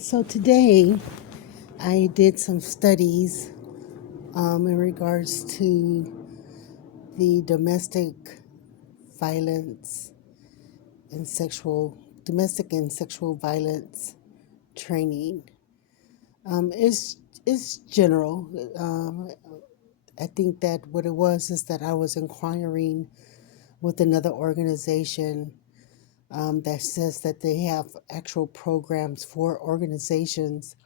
So today I did some studies in regards to the violence and domestic and sexual violence training. It's general. I think that what it was is that I was inquiring with another organization that says that they have actual programs for organizations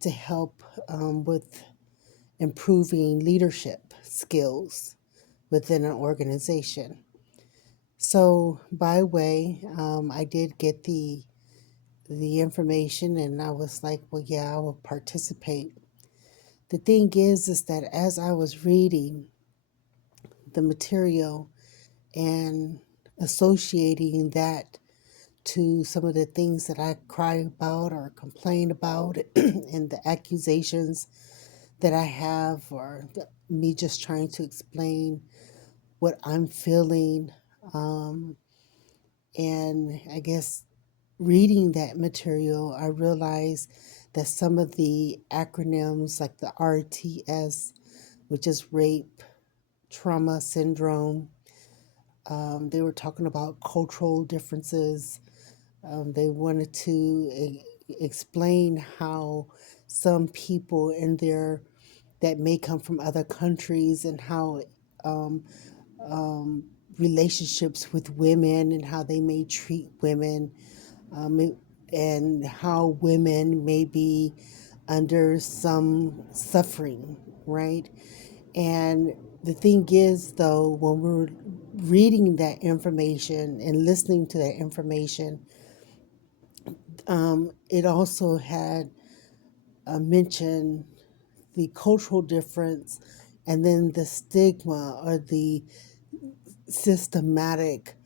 to help with improving leadership skills within an organization. So, by way, I did get the information, and I was like, "Well, yeah, I will participate." The thing is that as I was reading the material and associating that to some of the things that I cry about or complain about, and the accusations that I have, or me just trying to explain what I'm feeling. Um, and I guess reading that material, I realized that some of the acronyms, like the RTS, which is rape, trauma syndrome, they were talking about cultural differences. They wanted to explain how some people in there that may come from other countries, and how um, um, relationships with women and how they may treat women, and how women may be under some suffering, right? And the thing is, though, when we're reading that information and listening to that information, it also had mentioned the cultural difference, and then the stigma or the systematic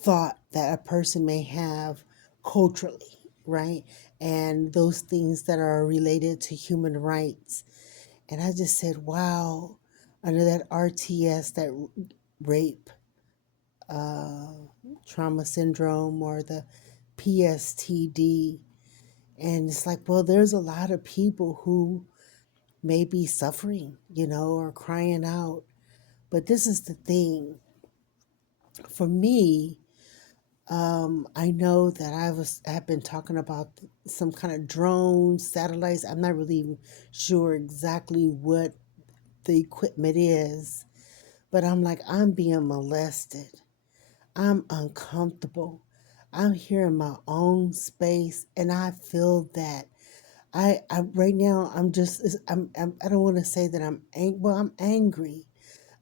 thought that a person may have culturally, right? And those things that are related to human rights. And I just said, wow, under that RTS, that rape, uh, trauma syndrome, or the PSTD. And it's like, well, there's a lot of people who may be suffering, or crying out. But this is the thing. For me, I know that have been talking about some kind of drones, satellites. I'm not really even sure exactly what the equipment is, but I'm like, I'm being molested. I'm uncomfortable. I'm here in my own space, and I feel that. I right now, I don't want to say that I'm angry.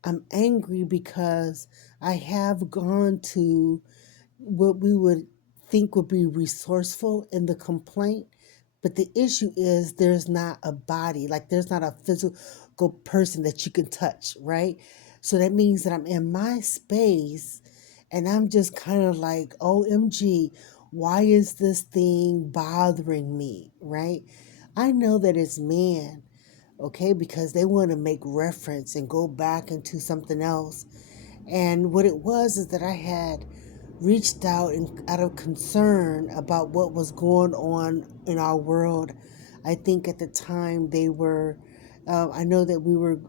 I'm angry because I have gone to what we would think would be resourceful in the complaint. But the issue is there's not a body, like there's not a physical person that you can touch, right? So that means that I'm in my space, and I'm just kind of like, OMG, why is this thing bothering me, right? I know that it's man, okay, because they want to make reference and go back into something else. And what it was is that I had reached out out of concern about what was going on in our world. I think at the time I know that we were,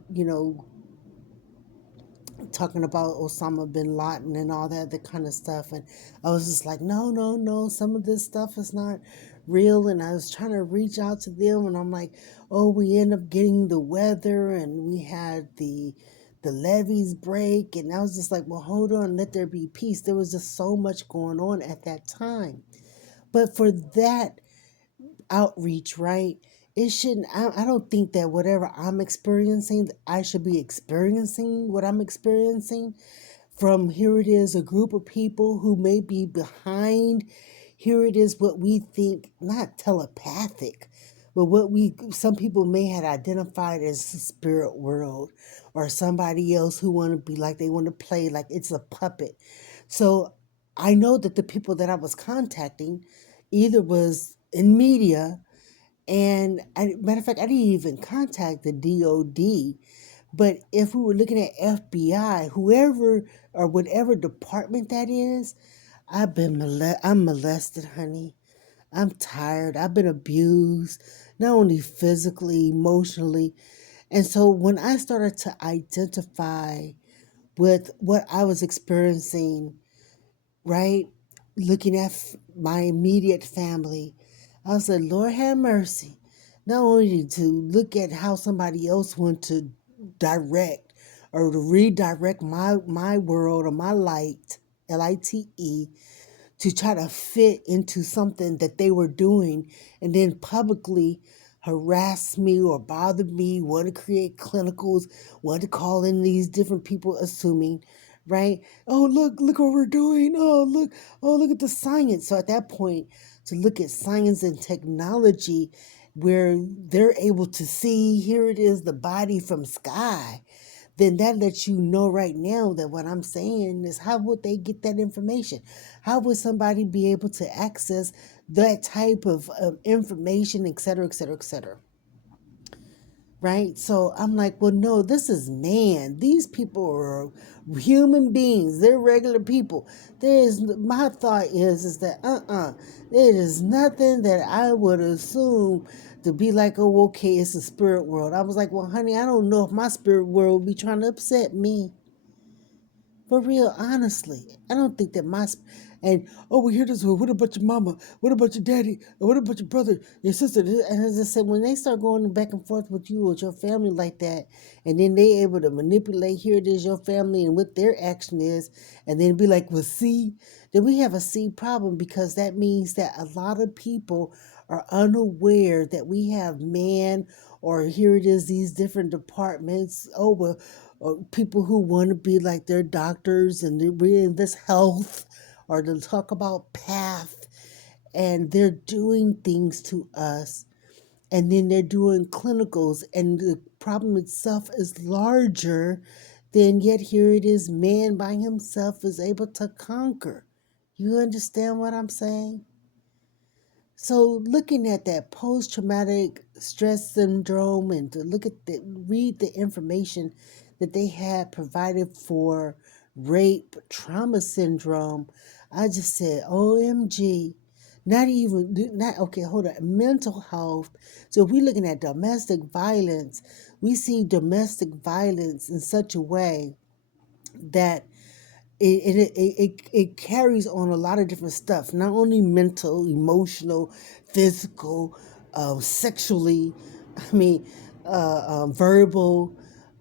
talking about Osama bin Laden and all that kind of stuff. And I was just like, no, no, no, some of this stuff is not real. And I was trying to reach out to them, and I'm like, oh, we end up getting the weather, and we had the levees break. And I was just like, well, hold on, let there be peace. There was just so much going on at that time. But for that outreach, right? It shouldn't, I don't think that whatever I'm experiencing, I should be experiencing what I'm experiencing from. Here it is, a group of people who may be behind. Here it is, what we think, not telepathic, but what some people may have identified as the spirit world, or somebody else who want to be like, they want to play like it's a puppet. So I know that the people that I was contacting either was in media, and matter of fact, I didn't even contact the DOD. But if we were looking at FBI, whoever or whatever department that is, I'm molested, honey. I'm tired. I've been abused, not only physically, emotionally. And so when I started to identify with what I was experiencing, right? Looking at my immediate family, I said, Lord have mercy. Not only to look at how somebody else went to direct or to redirect my world or my light, LITE, to try to fit into something that they were doing and then publicly harass me or bother me, want to create clinicals, want to call in these different people assuming, right? Oh, look what we're doing. Oh, look at the science. So at that point, to look at science and technology where they're able to see, here it is, the body from sky, then that lets you know right now that what I'm saying is, how would they get that information? How would somebody be able to access that type of information, et cetera, et cetera, et cetera? Right? So I'm like, well, no, this is man. These people are human beings. They're regular people. My thought is that, there is nothing that I would assume to be like, oh, okay, it's a spirit world. I was like, well, honey, I don't know if my spirit world will be trying to upset me. For real, honestly, I don't think that and oh, we hear this. Well, what about your mama? What about your daddy? And what about your brother, your sister? And as I said, when they start going back and forth with you or your family like that, and then they able to manipulate, here it is your family and what their action is, and then be like, well, see, then we have a C problem, because that means that a lot of people are unaware that we have man, or here it is, these different departments. Oh, well, or people who want to be like their doctors and they're in this health, or to talk about path, and they're doing things to us, and then they're doing clinicals, and the problem itself is larger than, yet here it is, man by himself is able to conquer. You understand what I'm saying? So looking at that post-traumatic stress syndrome, and to read the information that they had provided for rape trauma syndrome, I just said, OMG. Not okay, hold on. Mental health. So if we're looking at domestic violence, we see domestic violence in such a way that it carries on a lot of different stuff, not only mental, emotional, physical, sexually, I mean, verbal.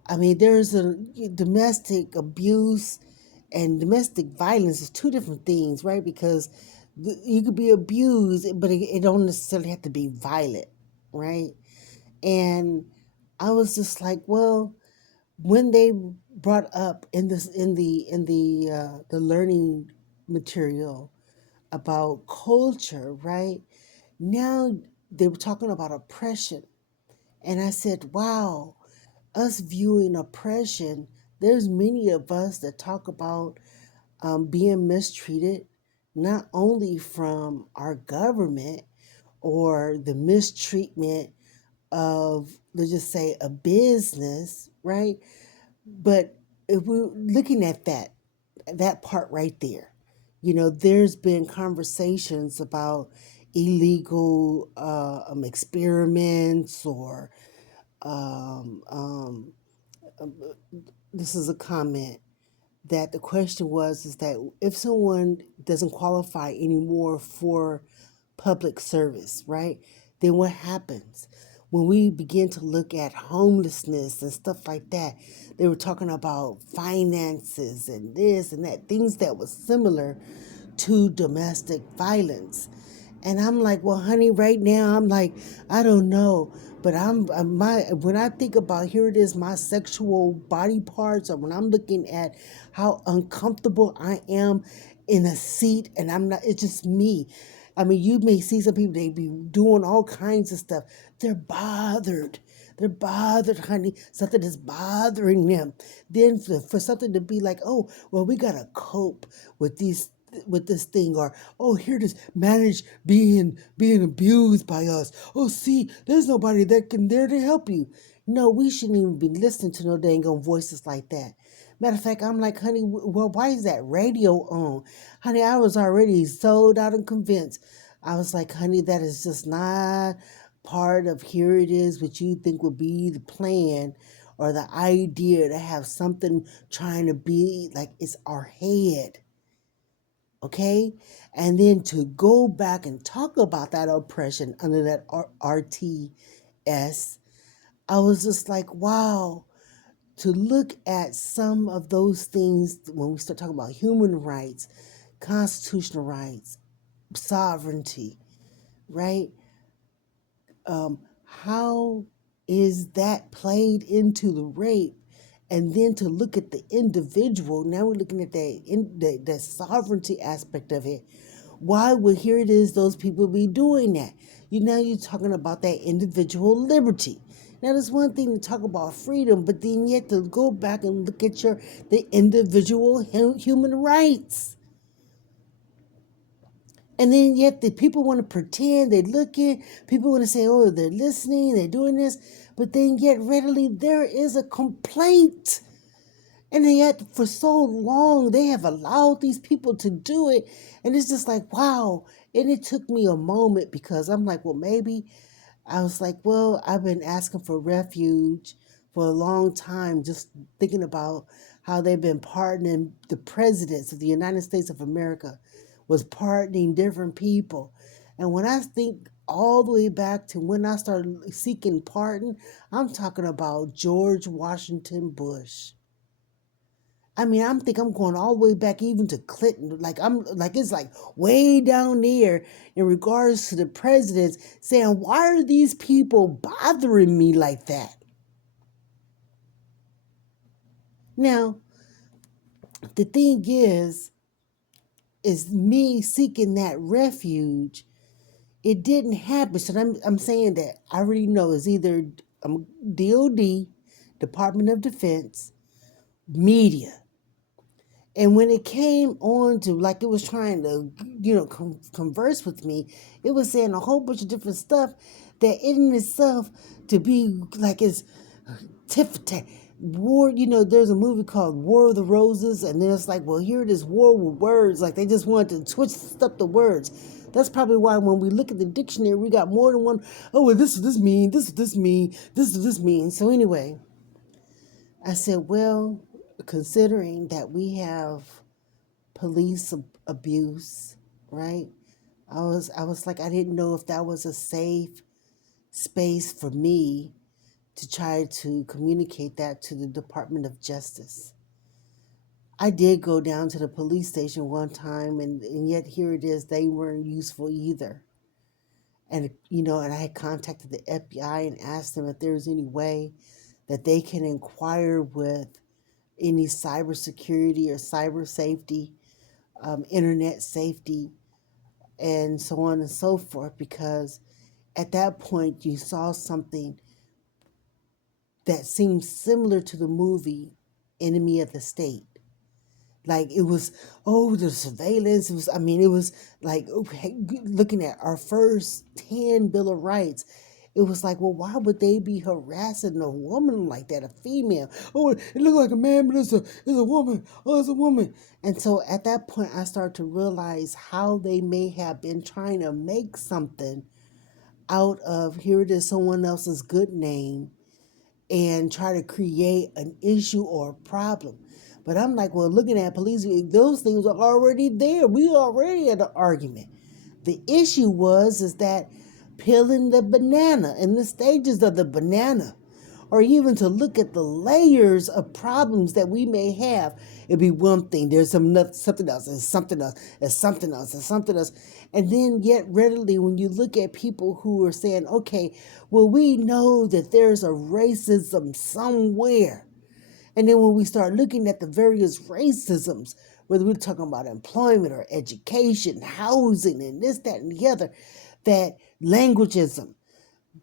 I mean, there's a domestic abuse and domestic violence is two different things, right? Because you could be abused, but it don't necessarily have to be violent, right? And I was just like, well, when they brought up in this in the learning material about culture, right? Now they were talking about oppression, and I said, wow, us viewing oppression, there's many of us that talk about being mistreated, not only from our government or the mistreatment of, let's just say, a business, right? But if we're looking at that part right there, there's been conversations about illegal experiments, or um, um, this is a comment that the question was, is that if someone doesn't qualify anymore for public service, right? Then what happens? When we begin to look at homelessness and stuff like that, they were talking about finances and this and that, things that was similar to domestic violence. And I'm like, well, honey, right now, I'm like, I don't know. But when I think about, here it is, my sexual body parts, or when I'm looking at how uncomfortable I am in a seat, and I'm not, it's just me. I mean, you may see some people, they be doing all kinds of stuff. They're bothered. They're bothered, honey. Something is bothering them. Then for something to be like, oh, well, we gotta cope with this thing, or oh, here it is, manage being abused by us. Oh, see, there's nobody that can there to help you. No, we shouldn't even be listening to no dang on voices like that. Matter of fact, I'm like, honey, well, why is that radio on? Honey, I was already sold out and convinced. I was like, honey, that is just not part of here it is, what you think would be the plan or the idea to have something trying to be like it's our head. Okay. And then to go back and talk about that oppression under that RTS, I was just like, wow, to look at some of those things when we start talking about human rights, constitutional rights, sovereignty, right? How is that played into the rape? And then to look at the individual, now we're looking at the sovereignty aspect of it. Why would here it is those people be doing that? Now you're talking about that individual liberty. Now there's one thing to talk about freedom, but then you have to go back and look at the individual human rights. And then yet the people want to pretend they're looking. People want to say, oh, they're listening, they're doing this. But then yet readily there is a complaint. And yet for so long they have allowed these people to do it. And it's just like, wow. And it took me a moment because I'm like, well, maybe I was like, well, I've been asking for refuge for a long time, just thinking about how they've been pardoning the presidents of the United States of America was pardoning different people. And when I think all the way back to when I started seeking pardon, I'm talking about George Washington Bush. I mean, I'm going all the way back even to Clinton. Like I'm like it's like way down there in regards to the presidents saying, why are these people bothering me like that? Now, the thing is me seeking that refuge. It didn't happen. So I'm saying that I already know it's either DOD, Department of Defense, media. And when it came on to like it was trying to, converse with me, it was saying a whole bunch of different stuff that in itself to be like it's tit for tat. War, there's a movie called War of the Roses, and then it's like, well, here it is, war with words. Like they just wanted to twist up the words. That's probably why when we look at the dictionary, we got more than one. Oh, well, this mean, this mean, this mean. So anyway, I said, well, considering that we have police abuse, right? I was like I didn't know if that was a safe space for me to try to communicate that to the Department of Justice. I did go down to the police station one time and yet here it is they weren't useful either. And and I had contacted the FBI and asked them if there was any way that they can inquire with any cybersecurity or cyber safety, internet safety, and so on and so forth, because at that point you saw something that seemed similar to the movie Enemy of the State. Like it was, oh, the surveillance. It was like okay, looking at our first 10 Bill of Rights. It was like, well, why would they be harassing a woman like that, a female? Oh, it looked like a man, but it's a woman. Oh, it's a woman. And so at that point, I started to realize how they may have been trying to make something out of here it is someone else's good name and try to create an issue or a problem. But I'm like, well, looking at police, those things are already there. We already had an argument. The issue is that peeling the banana and the stages of the banana, or even to look at the layers of problems that we may have. It'd be one thing. There's something else. There's something else. There's something else. There's something else. And then yet readily when you look at people who are saying, okay, well, we know that there's a racism somewhere. And then when we start looking at the various racisms, whether we're talking about employment or education, housing, and this, that, and the other, that languageism,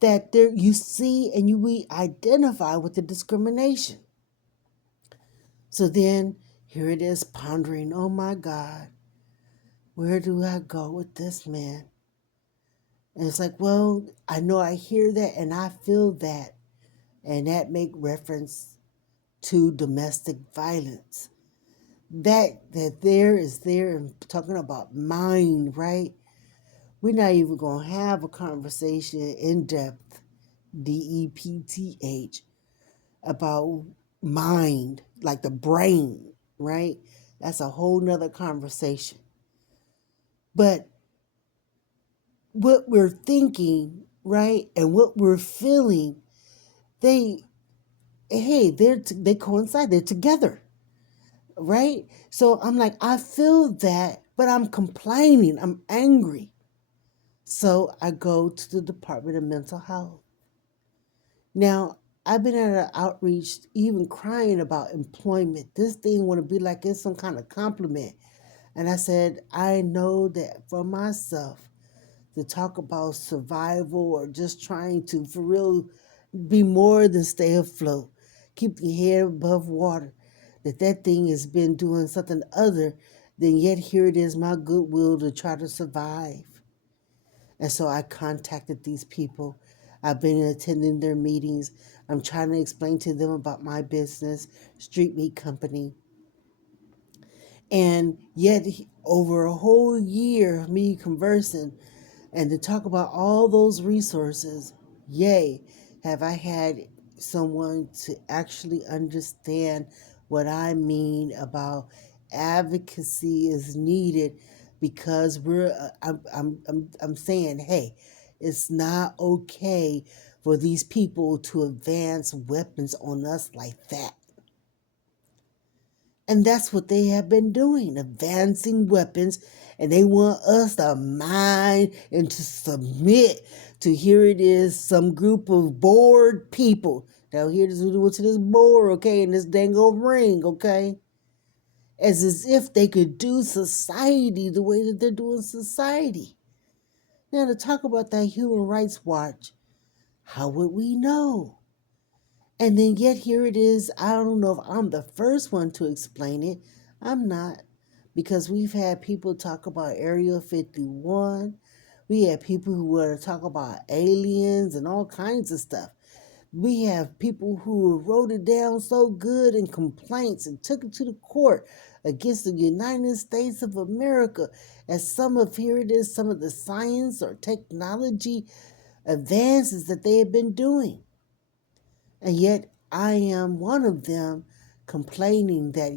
that there you see and we identify with the discrimination. So then here it is pondering, oh my God, where do I go with this, man? And it's like, well, I know I hear that and I feel that. And that make reference to domestic violence. That there is there and talking about mind, right? We're not even going to have a conversation in depth, DEPTH, about mind, like the brain, right? That's a whole nother conversation. But what we're thinking, right, and what we're feeling, they, hey, they coincide. They're together, right? So I'm like, I feel that, but I'm complaining. I'm angry. So I go to the Department of Mental Health. Now, I've been at an outreach, even crying about employment. This thing want to be like it's some kind of compliment. And I said, I know that for myself, to talk about survival or just trying to, for real, be more than stay afloat, keep your head above water, that thing has been doing something other than yet here it is my goodwill to try to survive. And so I contacted these people. I've been attending their meetings. I'm trying to explain to them about my business, Street Meat Company. And yet, over a whole year of me conversing and to talk about all those resources, yay, have I had someone to actually understand what I mean about advocacy is needed because I'm saying, hey, it's not okay for these people to advance weapons on us like that. And that's what they have been doing, advancing weapons. And they want us to mind and to submit to, here it is, some group of bored people. Now here to do to this board, okay, in this dang old ring, okay? As if they could do society the way that they're doing society. Now to talk about that Human Rights Watch, how would we know? And then yet here it is. I don't know if I'm the first one to explain it. I'm not. Because we've had people talk about Area 51. We had people who were to talk about aliens and all kinds of stuff. We have people who wrote it down so good in complaints and took it to the court against the United States of America as some of, here it is, some of the science or technology advances that they have been doing. And yet I am one of them complaining that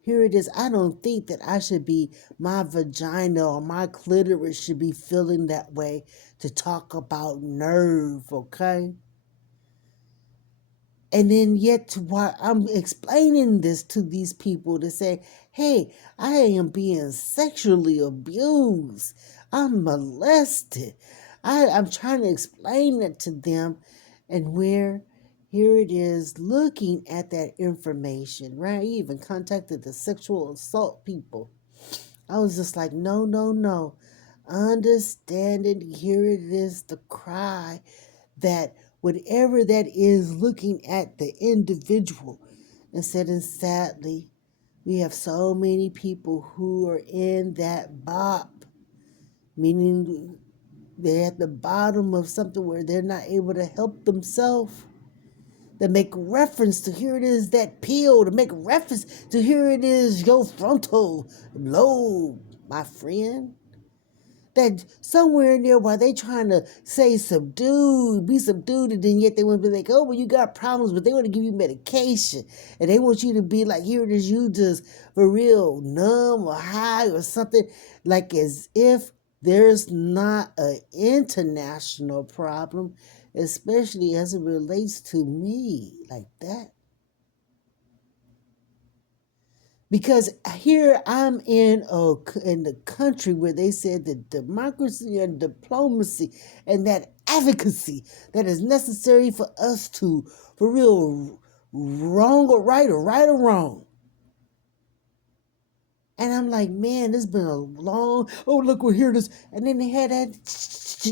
here it is. I don't think that I should be, my vagina or my clitoris should be feeling that way to talk about nerve, okay? And then yet while I'm explaining this to these people to say, hey, I am being sexually abused. I'm molested. I'm trying to explain it to them, and where here it is looking at that information, right? I even contacted the sexual assault people. I was just like, no, no, no. Understanding, here it is, the cry that whatever that is looking at the individual. And said, and sadly, we have so many people who are in that bop, meaning they're at the bottom of something where they're not able to help themselves. That make reference to, here it is, that pill, to make reference to, here it is, your frontal lobe, my friend. That somewhere in there while they trying to say subdued, be subdued, and then yet they want to be like, oh, well, you got problems, but they want to give you medication. And they want you to be like, here it is, you just for real numb or high or something, like as if there's not an international problem, especially as it relates to me like that. Because here I'm in the country where they said that democracy and diplomacy and that advocacy that is necessary for us to, for real, wrong or right or wrong. And I'm like, man, this has been a long, oh, look, we're here. This. And then they had that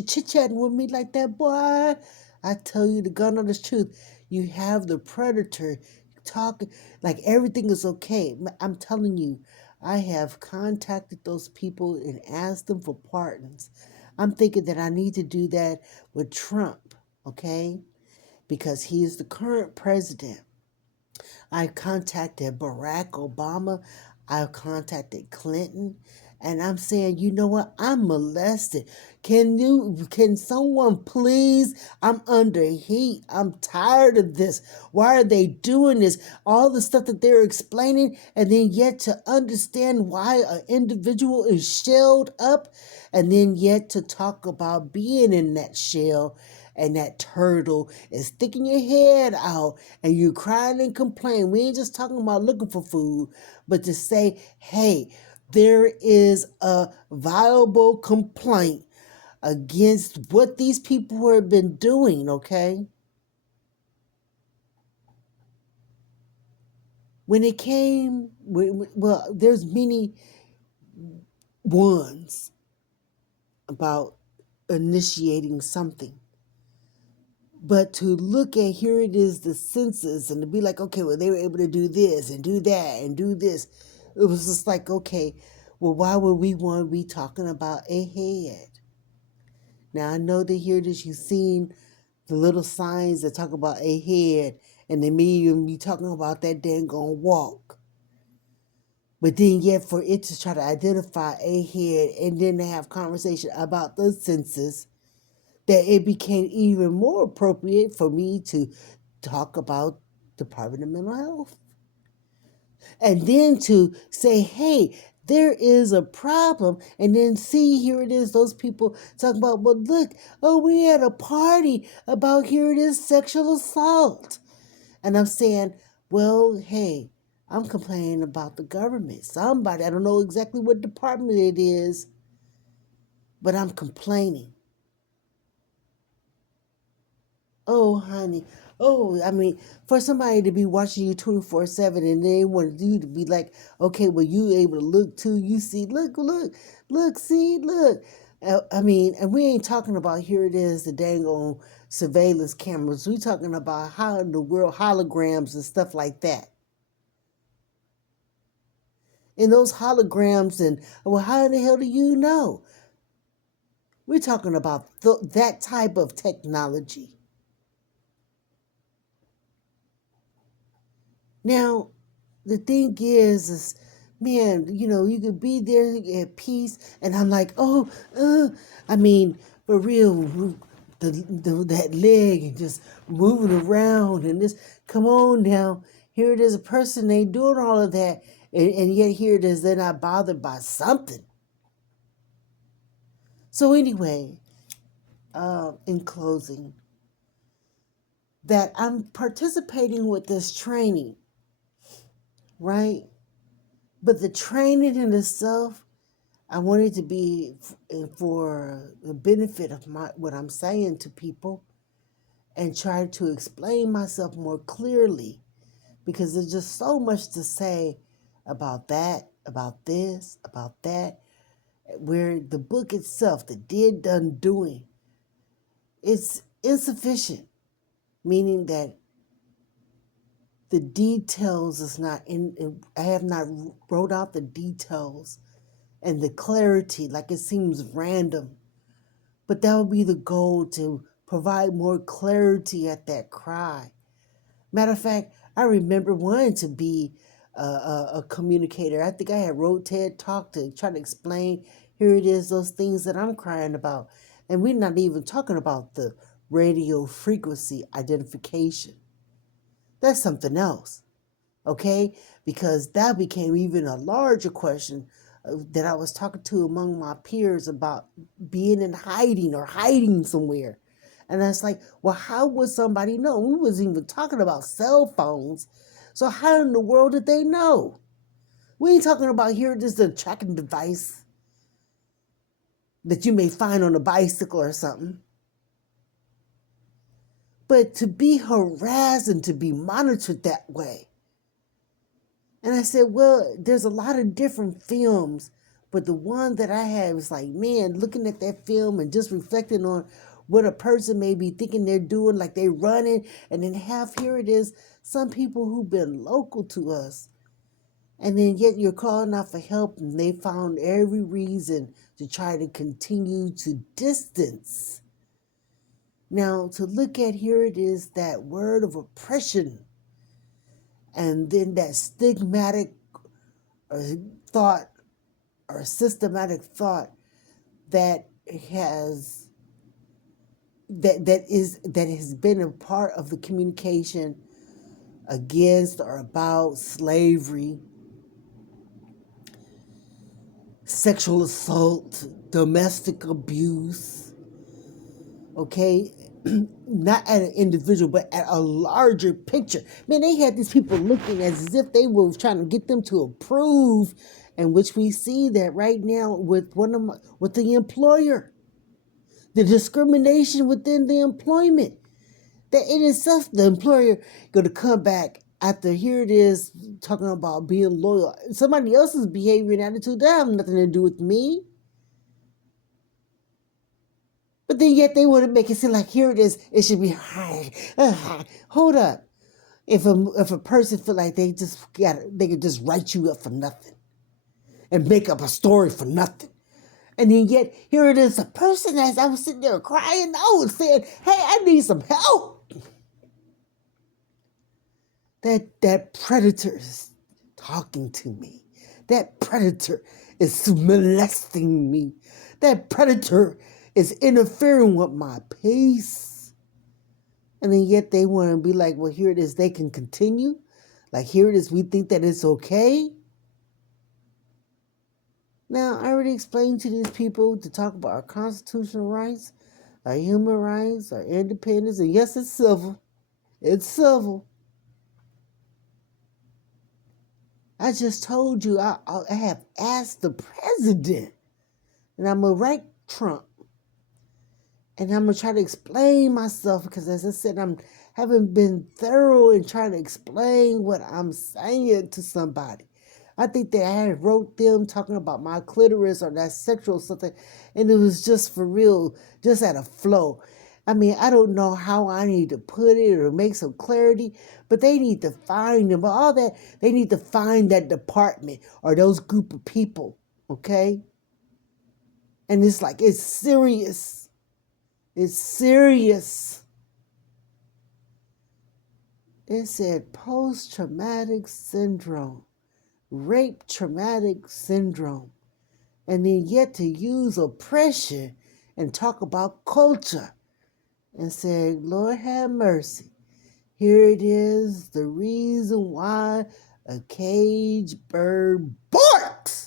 chit-chatting with me like that, boy. I tell you the gun on the truth. You have the predator talking like everything is okay. I'm telling you, I have contacted those people and asked them for pardons. I'm thinking that I need to do that with Trump, okay? Because he is the current president. I contacted Barack Obama. I've contacted Clinton. And I'm saying, you know what? I'm molested. Can someone please? I'm under heat. I'm tired of this. Why are they doing this? All the stuff that they're explaining, and then yet to understand why an individual is shelled up, and then yet to talk about being in that shell and that turtle is sticking your head out and you crying and complaining. We ain't just talking about looking for food, but to say, hey, there is a viable complaint against what these people have been doing, okay? When it came, well, there's many ones about initiating something. But to look at, here it is, the census, and to be like, okay, well, they were able to do this and do that and do this. It was just like, okay, well, why would we want to be talking about a head? Now, I know that here it is, you've seen the little signs that talk about a head, and they may even be talking about that dang on walk. But then yet for it to try to identify a head and then to have conversation about the census, that it became even more appropriate for me to talk about Department of Mental Health. And then to say, hey, there is a problem. And then see, here it is, those people talking about, well, look, oh, we had a party about, here it is, sexual assault. And I'm saying, well, hey, I'm complaining about the government. Somebody, I don't know exactly what department it is, but I'm complaining. Oh, honey. Oh, I mean, for somebody to be watching you 24/7 and they want you to be like, okay, well, you able to look too. You see, look, see, look. I mean, and we ain't talking about, here it is, the dang on surveillance cameras. We talking about how in the world, holograms and stuff like that. And those holograms, and well, how in the hell do you know? We're talking about that type of technology. Now, the thing is, man, you know, you could be there at peace, and I'm like, oh, I mean, for real, that leg and just moving around and this, come on now, here it is, a person, they doing all of that, and yet here it is, they're not bothered by something. So anyway, in closing, that I'm participating with this training, right? But the training in itself, I want it to be for the benefit of what I'm saying to people, and try to explain myself more clearly, because there's just so much to say about that, about this, about that, where the book itself, the did done doing, it's insufficient, meaning that the details is not I have not wrote out the details and the clarity, like it seems random. But that would be the goal, to provide more clarity at that cry. Matter of fact, I remember wanting to be a communicator. I think I had wrote TED Talk to try to explain, here it is, those things that I'm crying about. And we're not even talking about the radio frequency identification. That's something else, okay? Because that became even a larger question that I was talking to among my peers about, being in hiding or hiding somewhere. And I was like, well, how would somebody know? We was even talking about cell phones. So how in the world did they know? We ain't talking about, here just a tracking device that you may find on a bicycle or something. But to be harassed and to be monitored that way. And I said, well, there's a lot of different films, but the one that I had was like, man, looking at that film and just reflecting on what a person may be thinking they're doing, like they're running, and then here it is, some people who've been local to us, and then yet you're calling out for help, and they found every reason to try to continue to distance. Now, to look at, here it is, that word of oppression, and then that stigmatic thought or a systematic thought that has been a part of the communication against or about slavery, sexual assault, domestic abuse, okay? Not at an individual, but at a larger picture. Man, they had these people looking as if they were trying to get them to approve, and which we see that right now with with the employer, the discrimination within the employment. That in itself, the employer going to come back after here it is talking about being loyal. Somebody else's behavior and attitude that have nothing to do with me. But then yet they want to make it seem like here it is. It should be high. Hold up. If a person feel like they can just write you up for nothing and make up a story for nothing. And then yet here it is, a person as I was sitting there crying out and saying, hey, I need some help. That predator is talking to me. That predator is molesting me. That predator is interfering with my peace. And then yet they want to be like, well, here it is. They can continue. Like, here it is. We think that it's okay. Now, I already explained to these people to talk about our constitutional rights, our human rights, our independence. And yes, it's civil. It's civil. I just told you I have asked the president, and I'm going to write Trump, and I'm going to try to explain myself because, as I said, I haven't been thorough in trying to explain what I'm saying to somebody. I think that I had wrote them talking about my clitoris or that sexual something, and it was just for real, just at a flow. I mean, I don't know how I need to put it or make some clarity, but they need to find them. All that, they need to find that department or those group of people, okay? And it's like, it's serious. It's serious. It said post-traumatic syndrome, rape traumatic syndrome, and then yet to use oppression and talk about culture. And said, Lord have mercy. Here it is, the reason why a caged bird barks.